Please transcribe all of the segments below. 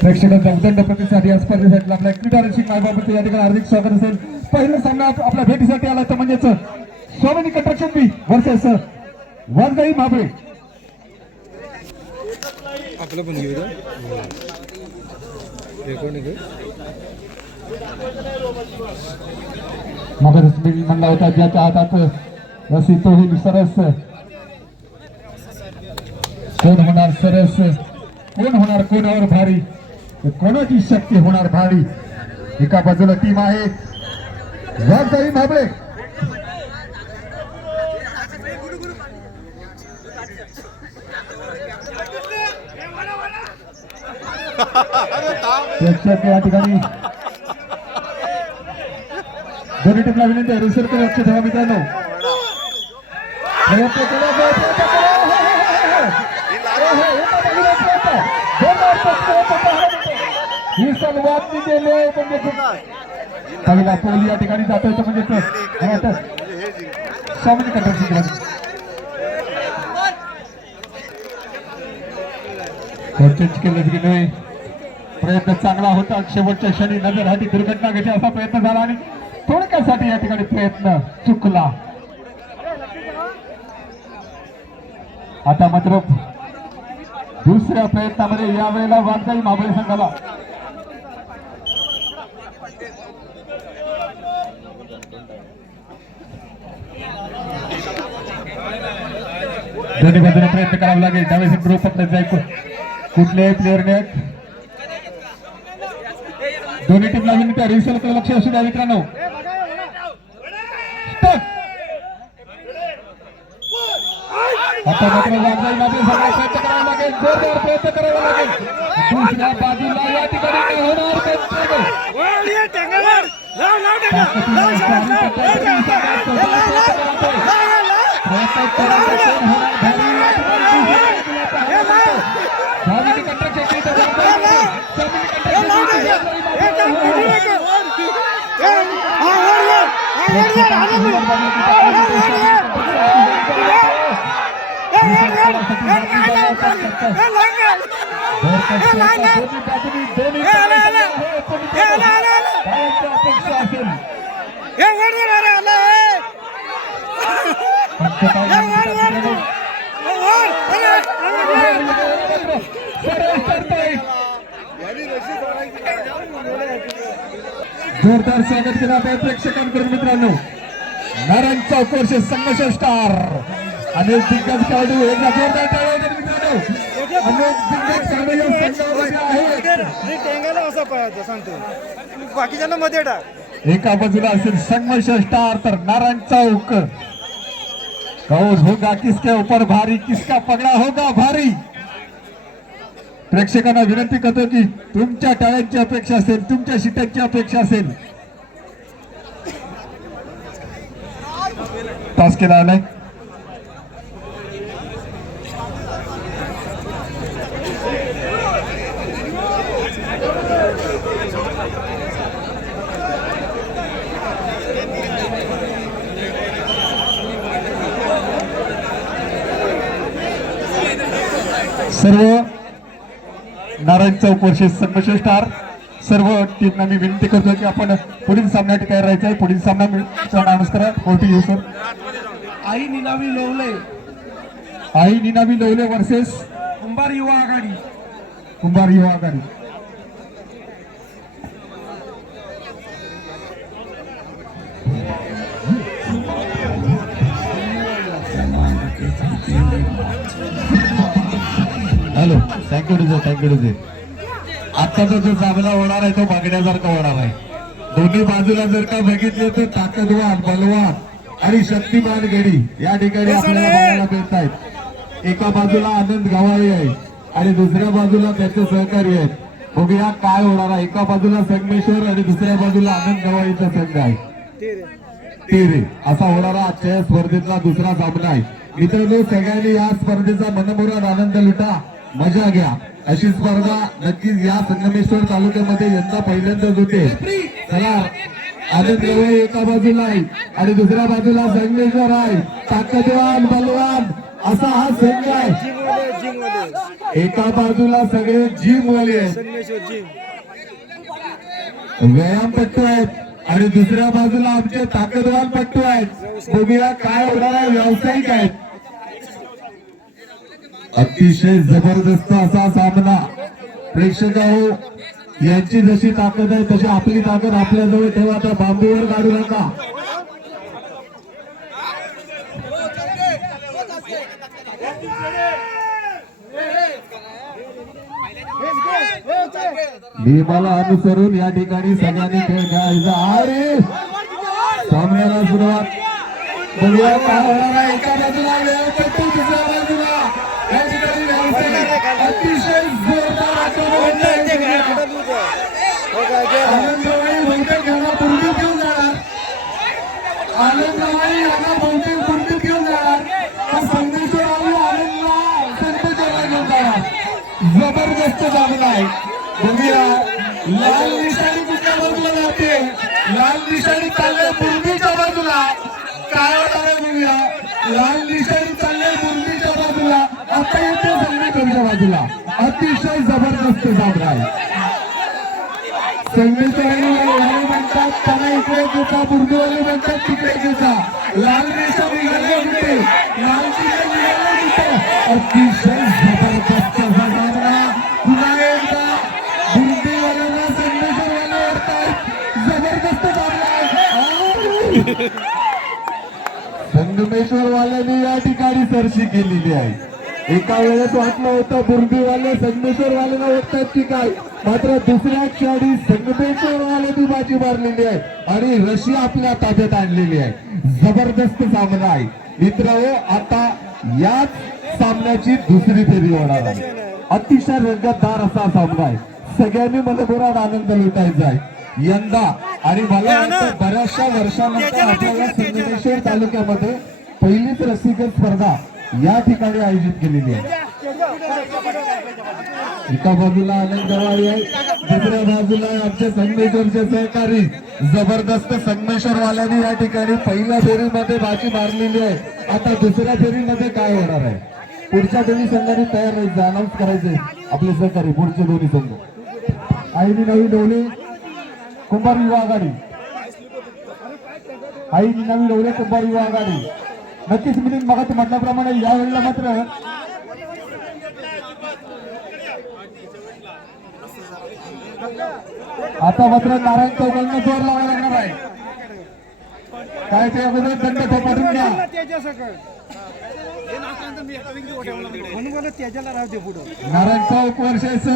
प्रेक्षकांचा उदंड प्रतिसाद या स्पर्धेसाठी आपल्या क्रीडा रसिक मायबाबत या ठिकाणी हार्दिक स्वागत असेल. पहिला सामना आपल्या भेटीसाठी आला तर म्हणजेच स्वामिनी कंस्ट्रक्शन बी वर्सेस वाघजाई माबळे. आपलं पण घेऊ मगच मी म्हणला होता ज्याच्या हातात रसी तो ही सरस. कोण होणार सरस, कोण होणार कोणावर भारी, कोणाची शक्ती होणार भारी. एका बाजूला टीम आहे वाघजाई माबळे, प्रेक्षक या ठिकाणी दोन्ही टीमला विनंती आहे रिसर्च लक्ष ठेवा मित्रांनो. प्रयत्न ही सलवाद गेले म्हणजे पहिला पोल या ठिकाणी जातोय तर म्हणजे स्वामिनी कंस्ट्रक्शन केलं की नाही. प्रयत्न चांगला होता, शेवटच्या क्षणी नजरहाटी दुर्घटना घडली असा प्रयत्न झाला आणि थोडक्यासाठी या ठिकाणी प्रयत्न चुकला. आता मात्र दुसऱ्या प्रयत्नामध्ये यावेळेला वाघजाई माबळे संघाला दोन्ही बाजूने प्रयत्न करावा लागेल. डावे ग्रुप पकडत जाईल कुठल्याही प्लेअरने. दोन्ही टीमला विनंती रिसर्च लक्ष असू द्या मित्रांनो. आता मात्र वाघजाई माबळे संघाला प्रयत्न करावा लागेल, जोरदार प्रयत्न करावा लागेल. दुसऱ्या बाजूला या ठिकाणी होणार जोरदार स्वागत केलं आहे प्रेक्षकांकडून मित्रांनो. नारायण चौक वर्सेस संघर्ष स्टार. अनेक दिग्गज खेळाडू एकदा जोरदार टाळ्या मित्रांनो. अनेक दिग्गज खेळाडू या संघामध्ये आहेत. सांगतो बाकीच्या मध्ये टाक. एका बाजूला असेल संघर्ष स्टार तर नारायण चौक. कौज होगा किसके ऊपर भारी, किसका पगडा होगा भारी. प्रेक्षकांना विनंती करतो की तुमच्या टाळ्यांची अपेक्षा असेल, तुमच्या शिट्यांची अपेक्षा असेल. टॉस केला आलाय. सर्व नारायण चौक वर्सेस संघर्ष स्टार सर्व टीमना मी विनंती करतो की आपण पुढील सामन्यासाठी तयार राहायचं आहे. पुढील सामना अनाउन्स करा. कोर्टी येऊ सर. आई निनावी लोवले, आई निनावी लोवले वर्सेस कुंभार Yuva Aghadi. Kumbhar Yuva Aghadi. Hello, thank you DJ, thank you DJ. आत्ताचा जो सामना होणार आहे तो बघण्यासारखा होणार आहे. दोन्ही बाजूला जर का बघितले तर ताकदवान, बलवान आणि शक्तिमान गडी या ठिकाणी आपल्याला बघायला मिळत आहेत. एका बाजूला आनंद गवाई आहे आणि दुसऱ्या बाजूला त्याचे सहकारी आहेत. बघूया काय होणार आहे. एका बाजूला संगमेश्वर आणि दुसऱ्या बाजूला आनंद गवाईचा संघ आहे. तेरे असा होणारा आजच्या स्पर्धेतला दुसरा सामना आहे. मित्रांनो, सगळ्यांनी या स्पर्धेचा मनमुराद आनंद लुटा, मजा घ्या. अशी स्पर्धा नक्कीच या संगमेश्वर तालुक्यामध्ये यंदा पहिल्यांदाच होते. चला, आनंद गवई एका बाजूला आहे आणि दुसऱ्या बाजूला संगमेश्वर आहे. ताकदवान, बलवान असा हा संघ आहे. जिम वाले एका बाजूला सगळे जिम वाले आहेत, संगमेश्वर जिम. व्यायामपट्टू आहेत आणि दुसऱ्या बाजूला आमचे ताकदवान पट्टू आहेत. बघूया काय होणार आहे, व्यावसायिक आहेत. अतिशय जबरदस्त असा सामना. प्रेक्षक हो, यांची जशी ताकद आहे तशी आपली ताकद आपल्याजवळ ठेवा. आता बांबूवर काढू नका. नियमाला अनुसरून या ठिकाणी सगळ्यांनी खेळ खेळायचा. अरे सामन्याला सुरुवात. बघूया काय होणार आहे. एका बाजूला वेळपट्टू, दुसऱ्या बाजूला या ठिकाणी व्यावसायिक. अतिशय जोरदार आक्रमण आनंदवाई बहुतेक यांना पूर्वीत घेऊन जाणार. आनंदवाई यांना बहुतेक पूर्वीत घेऊन जाणार. संदेश्वर आनंदला संदेश्वरला घेऊन जाणार. जबरदस्त सामना आहे. बघूया लाल निशाणी कुठल्या बाजूला जाते. लाल निशाणी चालले पूर्वीच्या बाजूला. काय होणार आहे बघूया. लाल निशाणी चालले पूर्वीच्या बाजूला. आता येते संगमेश्वरच्या बाजूला. अतिशय जबरदस्त सामना आहे. संगमेश्वरी म्हणतात त्यांना इकडे घेता, बुर्दीवाले म्हणतात तिकडे घेता. लाल रेषा निघाले कुठे, लाल टिके निघाले कुठे. अतिशय जबरदस्त असा सामना. पुन्हा एकदा बुर्दीवाल्यांना संगमेश्वरवाले वाटतात. जबरदस्त सामना आहे. संगमेश्वरवाल्यांनी या ठिकाणी सरशी केलेली आहे. एका वेळेस वाटलं होतं बुर्दीवाले संगमेश्वरवाल्यांना वाटतात की काय, मात्र दुसऱ्या क्षणी संगमेश्वरवाल्यांनी बाजी मारलेली आहे आणि रशी आपल्या ताब्यात आणलेली आहे. जबरदस्त सामना आहे मित्रांनो. आता याच सामन्याची दुसरी फेरी होणार आहे. अतिशय रंगतदार असा सामना आहे. सगळ्यांनी मनभरात आनंद लुटायचा आहे यंदा. आणि मला वाटतं बऱ्याचशा वर्षानंतर आपल्याला संगमेश्वर तालुक्यामध्ये पहिलीच रसिकन स्पर्धा या ठिकाणी आयोजित केलेली आहे. एका बाजूला आनंद गवाई आहे, दुसऱ्या बाजूला आमचे संगमेश्वरचे सहकारी. जबरदस्त संगमेश्वरवाल्यांनी या ठिकाणी पहिल्या फेरीमध्ये बाजी मारलेली आहे. आता दुसऱ्या फेरीमध्ये काय होणार आहे. पुढच्या दोन्ही संघांनी तयार राहायचं, अनाऊन्स करायचे आपले सहकारी. पुढचे दोन्ही संघ आईनी नवी डोले कुंभार युवा आघाडी. आईनी नवी डोले कुंभार युवा आघाडी. नक्कीच मी मगात म्हटल्याप्रमाणे यावेळेला मात्र आता मात्र नारायण चौकांना जोर लावायला लागणार आहे. काय ते अगोदर दंड थोपटून घ्या. नारायण चौक वर्षेस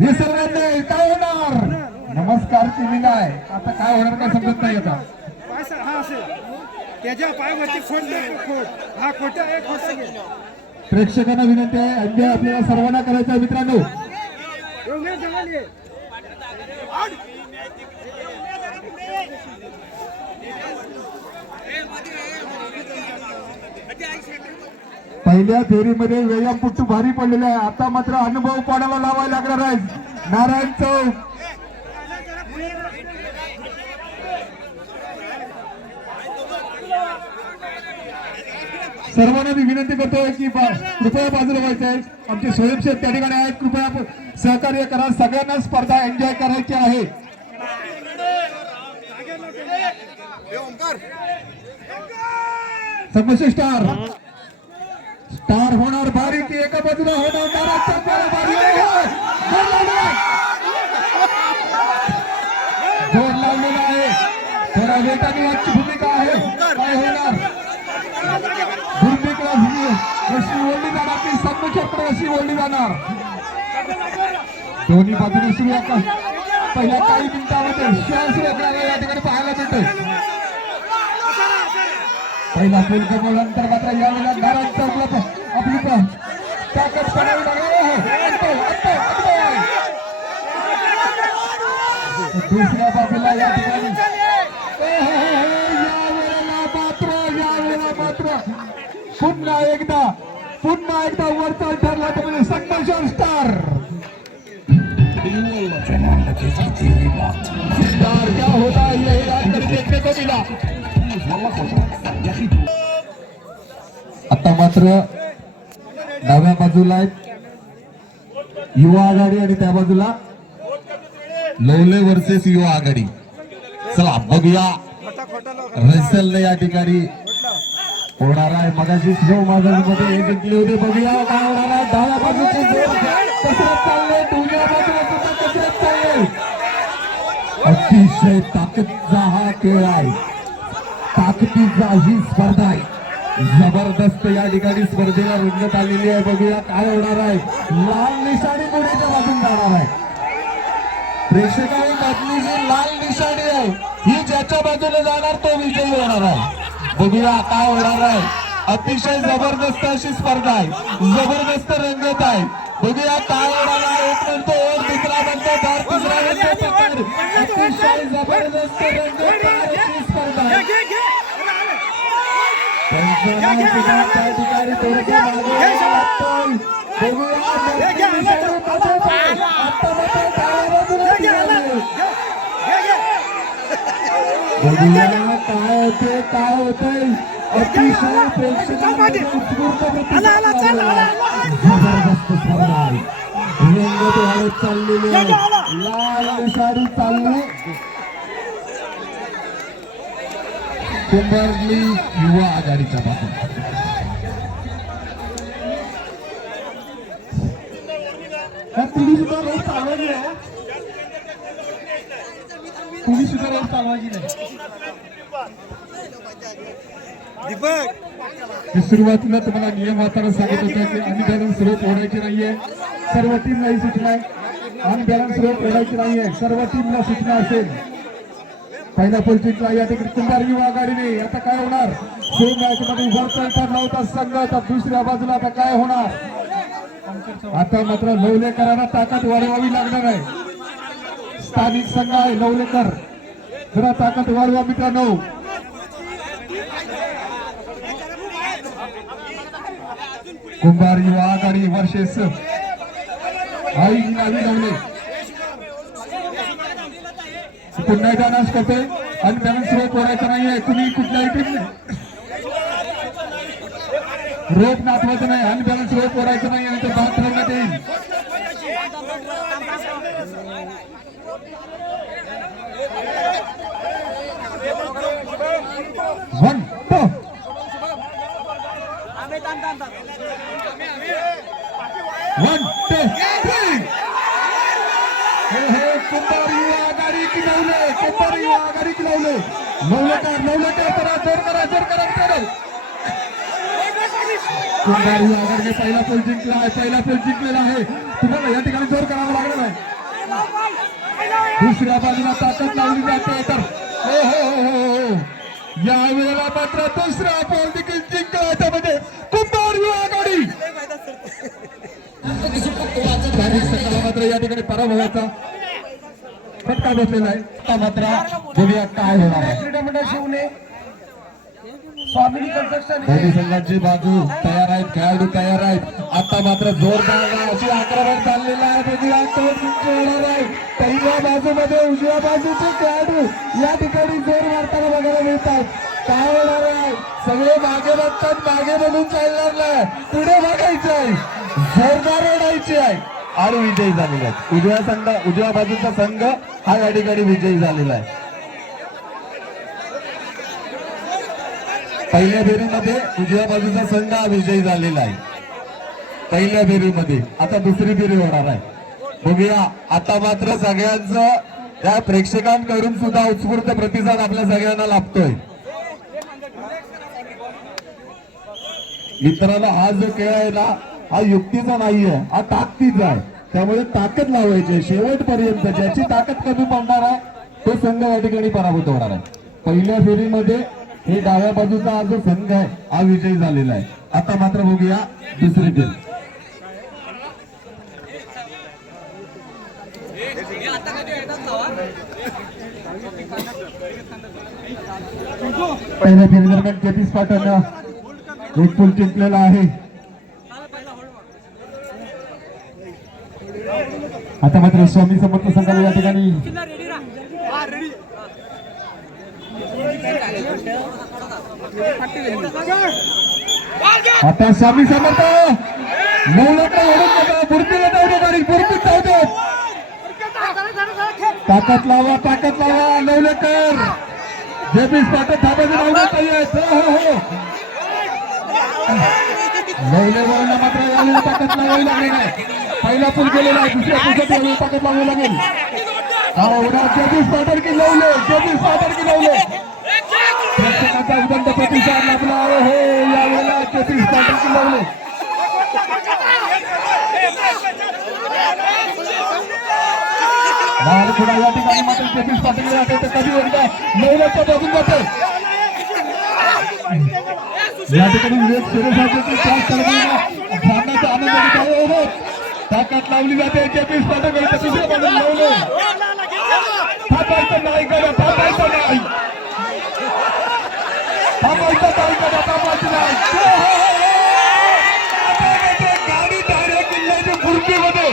विसरणार नाही. काय होणार. नमस्कार केलेला आहे. आता काय होणार काय समजत नाही. आता त्याच्या पायावरती खोट हा खोटा आहे. खोटा घे. प्रेक्षकांना विनंती आहे, अन्याय आपल्याला सर्वांना करायचा आहे मित्रांनो. पहिल्या फेरीमध्ये व्यायामपट्टू भारी पडलेला आहे. आता मात्र अनुभव पाडायला लावायला लागणार आहे. नारायण चौक सर्वांना मी विनंती करतोय की कृपया बाजूला व्हायचं आहे. आमचे स्वयंसेवक त्या ठिकाणी आहेत. कृपया सहकार्य करा. सगळ्यांना स्पर्धा एन्जॉय करायची आहे. संगमेश्वर स्टार होणार भारी की एका बाजूला होणार. जोर लावलेला आहे. थोडा वेगाने आजची भूमिका आहे. काय होणार. रशी ओढली जाणार की संगमेश्वर रशी ओढली जाणार. दोन्ही बाजूने सुरू पहिल्या काही मिनिटांमध्ये या ठिकाणी पाहायला मिळते. पहिला फेल गमवल्यानंतर मात्र यावेळेला नारायण चौकला आपली ताकद पडावी लागणार आहे. दुसऱ्या बाजूला या ठिकाणी यावेळेला मात्र पुन्हा एकदा वरचा ठरला तर म्हणजे संगमेश्वर स्टार. स्टार क्या होता है ये आज देखने को मिला. आता मात्र डाव्या बाजूला आहेत युवा आघाडी आणि त्या बाजूला लवले वर्सेस युवा आघाडी. चला बघूया रेसल या ठिकाणी होणार आहे. मगाशी स्लो मध्ये हे जिंकले होते. बघूया काय होणार आहे. डाव्या बाजूचे कसरत चालले, उजव्या बाजूला सुद्धा कसरत चालले. अतिशय ताकदीचा हा खेळ आहे, ताकदीचा ही स्पर्धा आहे. जबरदस्त या ठिकाणी स्पर्धेला रंगत आलेली आहे. बघूया काय होणार आहे. लाल निशाणी पुढेच्या बाजून जाणार आहे. प्रेक्षकांनी घातली जी लाल निशाणी आहे ही ज्याच्या बाजूने जाणार तो विजयी होणार आहे. बघूया काय होणार आहे. अतिशय जबरदस्त अशी स्पर्धा आहे, जबरदस्त रंगत आहे. बघूया काय होणार आहे. एक म्हणतो ओर, दुसरा म्हणतो धार, तिसरा म्हणतो पकड. अतिशय जबरदस्त रंगत आहे अशी स्पर्धा आहे. त्या ठिकाणी थोडंसं मागे लागतोय. बघूया बघूया काय होते काय होते. अतिशय प्रेक्षकांमध्ये उत्स्फूर्त प्रतिसाद मिळाला. जबरदस्त स्पर्धा आहे, रंगत वाढत चाललेली आहे. लाल निशाणी चालली. कुंभारली युवा आघाडीच्या बाजूला तुम्ही सुद्धा रोज चालवायची आहे. तुम्ही सुद्धा रोज चालवायची नाही. सुरुवातीला तुम्हाला नियम वातावरण सांगत होतं की अनबॅलन्स रोप ओढायची नाहीये. सर्व टीमला ही सूचना आहे. अनबॅलन्स रोप ओढायची नाहीये, सर्व टीमला सूचना असेल. पहिला फुल जिंकला या ठिकाणी कुंभार युवा आघाडीने. आता काय होणार. सेम मॅच मध्ये वरचा येतात नव्हता संघ. आता दुसऱ्या बाजूला आता काय होणार. आता मात्र लवलेकरांना ताकद वाढवावी लागणार आहे. स्थानिक संघ आहे लवलेकर, जरा ताकद वाढवा मित्रांनो. कुंभार युवा आघाडी वर्षेस आई नावी लावले. पुन्हा एकदा नाश करते. अनबॅलन्स रोप ओढायचा नाहीये. कुणी कुठल्याही टीमने रोप नाचवायचं नाही. अनबॅलन्स रोप ओढायचं नाही आणि ते बाद ठरवण्यात येईल. One two one two three. Kumbhar Yuva Aghadi किलवले. कुंभार युवा आघाडी किलवले. नवलेकर करा, जोर करा, जोर करा मित्रांनो. कुंभार युवा आघाडीने पहिला फुल जिंकला आहे, पहिला फुल जिंकलेला आहे. तुम्हाला या ठिकाणी जोर करावा लागणार आहे. दुसऱ्या बाजूला ताकद लावली जाते. तर हो हो हो हो या वेळेला मात्र दुसरा फुल देखील जिंकला. त्यामध्ये कुंभार युवा आघाडी मात्र या ठिकाणी पराभवाचा फटका बसलेला आहे. आता मात्र बघूया काय होणार आहे. क्रीडा मंडळ शिवणे स्वामिनी कन्स्ट्रक्शन दोन्ही संघांची बाजू तयार आहेत, खेळाडू तयार आहेत. आता मात्र जोरदार अशी आक्रमण चाललेलं आहे. बघूया कोण जिंकणार आहे. पहिल्या बाजूमध्ये उजव्या बाजूचे खेळाडू या ठिकाणी जोर मारताना बघायला मिळतात. काय होणार आहे. सगळे मागे बघतात, मागे बघून चालणार नाही, पुढे बघायचं आहे, जोरदार ओढायची आहे आणि विजयी झालेला आहे. उजव्या बाजूचा संघ हा या ठिकाणी विजयी झालेला आहे. पहिल्या फेरीमध्ये उजव्या बाजूचा संघ हा विजयी झालेला आहे पहिल्या फेरीमध्ये. आता दुसरी फेरी होणार आहे. बघूया आता मात्र सगळ्यांचं त्या प्रेक्षकांकडून सुद्धा उत्स्फूर्त प्रतिसाद आपल्या सगळ्यांना लाभतोय. मित्रांनो हा जो खेळ आहे ना हा युक्तीचा नाहीये, हा ताकदीचा आहे. त्यामुळे ताकद लावायची शेवटपर्यंत. ज्याची ताकद कमी पडणार आहे तो संघ या ठिकाणी पराभूत होणार आहे. पहिल्या फेरीमध्ये हे डाव्या बाजूचा हा जो संघ आहे हा विजयी झालेला आहे. आता मात्र बघूया दुसरी फेरी. पहिल्या फेरी दरम्यान जतीश पाटण एक फुल जिंकलेला आहे. आता मात्र स्वामी समर्थ संघाला या ठिकाणी आता स्वामी समर्थ नवलखा ओढून नका बुरपीला जाऊ दे गाडी बुरपीत जाऊ दे ताकद लावा नवलेकर जे बी स्पॉट थांबायचं नाव घेत नाहीये हो नवलेकरांना मात्र यावेळी ताकद लावावी लागली नाही पहिला पूल गेलेला आहे दुसऱ्या पूलसाठी यावेळी ताकद लावावी लागेल जे स्पॉटर की लवले प्रेक्षकांचा उदंड प्रतिसाद लाभला आहे हो यावेळेला जे स्पॉटर की लवले लाल खुडा या ठिकाणी मात्र तेवीस पाटील जाते तर कधी एकदा नवल्याच्या बघून जाते या ठिकाणी विवेक सुरेश सामन्याचा आनंद घेत आहे ताकद लावली जाते तेवीस पाटील दुसऱ्या बाजूला लावले थांबायचं नाही गड्या थांबायचं नाही गाडी डायरेक्ट किल्ल्याच्या बुरकीमध्ये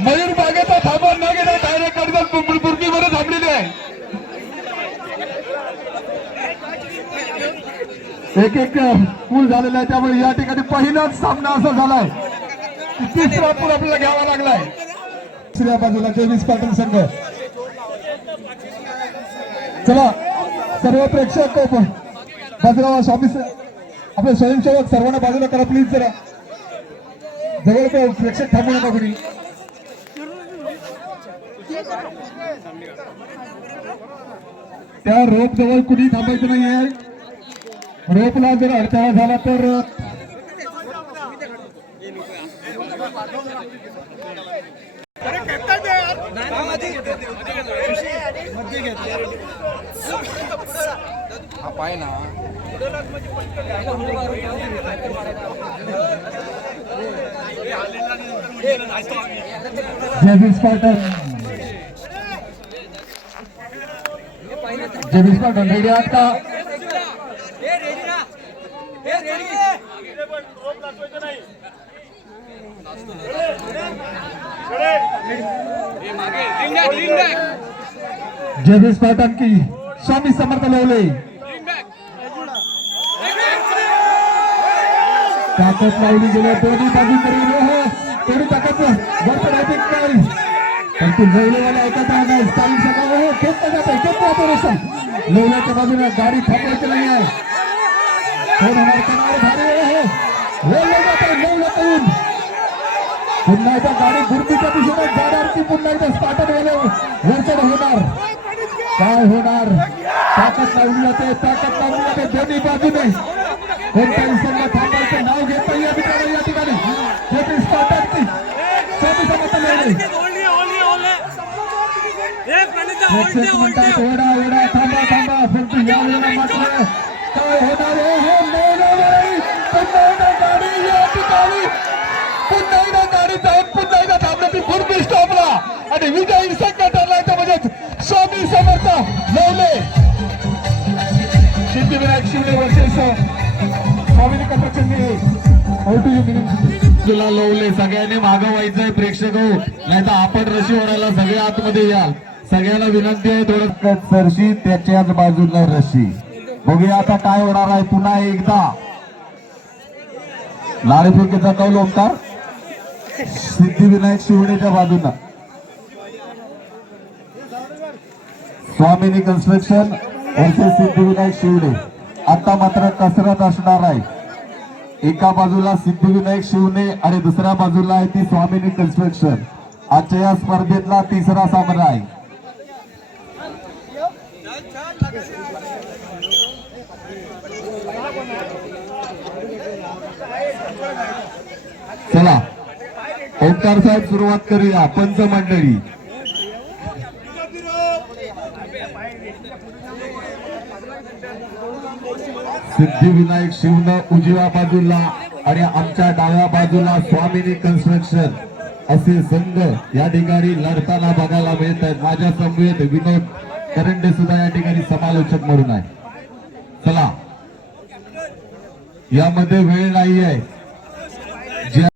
मयूर बागेचा थांबा न गेला डायरेक्ट कडकन बुरकीमध्ये थांबलेली आहे एक पूल झालेला आहे त्यामुळे या ठिकाणी पहिलाच सामना असा झालाय तिसरा पूल आपल्याला घ्यावा लागलाय दुसऱ्या बाजूला जेवीस पाटील संघ चला सर्व प्रेक्षक बाजूला स्वामी आपले स्वयंसेवक सर्वांना बाजूला करा प्लीज जरा जवळ प्रेक्षक थांबू नका कोणी त्या रोप जवळ कुणी थांबायचं नाहीये रोपला जर अडथळा झाला तर पाय ना जेबी स्पार्टन रेडी आहात का जेबी स्पार्टन की स्वामी समर्थ लावले ताकद लावली गेले दोन्ही बाजू थोडी ताकद वरती राहते काय पण तू लवलेवाला ऐकत आहे ना स्टाईल सगळं हो खेळता जाते खेळतो ऑपरेशन लवल्याच्या बाजूला गाडी थांबवायची नाही आहे कोण होणार कोणावर भारी हो लवलं जाते लवलं पुन्हा एकदा गाडी गुरबीच्या दिशेने जाणार की पुन्हा एकदा स्टार्टर वाले वरचढ होणार काय होणार ताकद लावली जाते दोन्ही बाजूने कोणत्याही संघ थांबायचं नाव घेत नाही या ठिकाणी जेपी स्टार्टरची स्वामी समर्थ लावले एवढा थांबा फक्त यावेळेला मात्र काय होणार गाडी या ठिकाणी पुन्हा एकदा गाडी जाऊन पुन्हा एकदा थांबण्याची पूर्वी स्टॉपला आणि विजयी संघ ठरलाय तो म्हणजे स्वामी समर्थ लावले सिद्धिविनायक शिवले वर्षेस स्वामी तुला लवले सगळ्यांनी मागं व्हायचंय प्रेक्षक हो नाही तर आपण रशी ओढायला सगळे आतमध्ये याल सगळ्यांना विनंती आहे थोडं सरशी त्याच्याच बाजूला रशी बघूया आता काय होणार आहे पुन्हा एकदा लाडीफेकीचा कौल ओंकार सिद्धिविनायक शिवणेच्या बाजूला स्वामिनी कन्स्ट्रक्शन वर्सेस सिद्धिविनायक शिवणे आता मात्र कसरत असणार आहे एका बाजूला सिद्धिविनायक शिवणे आणि दुसऱ्या बाजूला आहे ती स्वामिनी कन्स्ट्रक्शन आजच्या या स्पर्धेतला तिसरा सामना आहे चला ओंकार साहेब सुरुवात करूया पंच मंडळी सिद्धिविनायक शिवण उजव्या बाजूला आणि आमच्या डाव्या बाजूला स्वामिनी कन्स्ट्रक्शन असे संघ या ठिकाणी लढताना बघायला मिळत आहेत माझ्या समवेत विनोद करंडे सुद्धा या ठिकाणी समालोचक म्हणून आहे चला यामध्ये वेळ नाही आहे